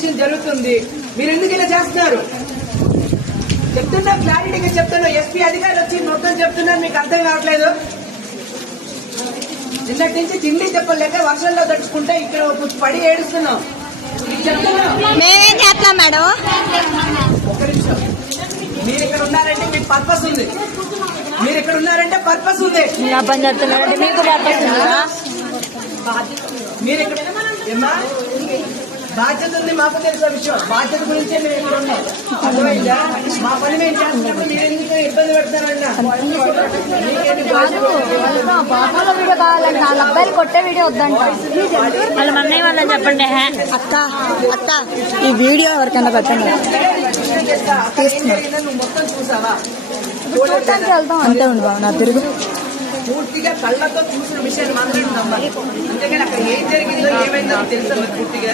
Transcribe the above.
Investigation జరుగుతుంది. మీరు ఎందుకు ఇలా చేస్తున్నారు? చెప్తున్నా, క్లారిటీగా చెప్తున్నా. ఎస్పీ అధికారులు వచ్చి మొత్తం చెప్తున్నారు, మీకు అర్థం కావట్లేదు. నిన్నటి నుంచి తిండి చెప్పలేక వర్షంలో తడుచుకుంటే ఇక్కడ పడి ఏడుస్తున్నాం. మేమేం చేస్తున్నాం మేడం? ఒక్క నిమిషం. మీరు ఇక్కడ ఉన్నారంటే మీకు పర్పస్ ఉంది. మీరు ఇక్కడ ఉన్నారంటే పర్పస్ ఉంది. పని చేస్తున్నారంటే మీకు పర్పస్ ఉందా? మీరు ఇక్కడ ఏమా బాధ్యత ఉంది, మాకు తెలిసిన విషయం. బాధ్యత గురించే మేము ఇక్కడ ఉన్నాం. అర్థమైందా? మా పని మేము చేస్తున్నప్పుడు మీరు ఎందుకు ఇబ్బంది పెడతారన్నా? బాబాలో వీడియో కావాలంటే 4 అబ్బాయిలు కొట్టే వీడియో వద్దంట. వాళ్ళ అన్నయ్య వాళ్ళని చెప్పండి. అక్క అక్క ఈ వీడియో ఎవరికైనా పెట్టండి. నువ్వు మొత్తం చూసావా? చూడటానికి వెళ్తాం అంతే. ఉండు బాబు నా తిరుగు. పూర్తిగా కళ్ళతో చూసిన విషయాన్ని మాత్రం నమ్మాలి. అంతేగాని అక్కడ ఏం జరిగిందో ఏమైందో తెలుసా పూర్తిగా.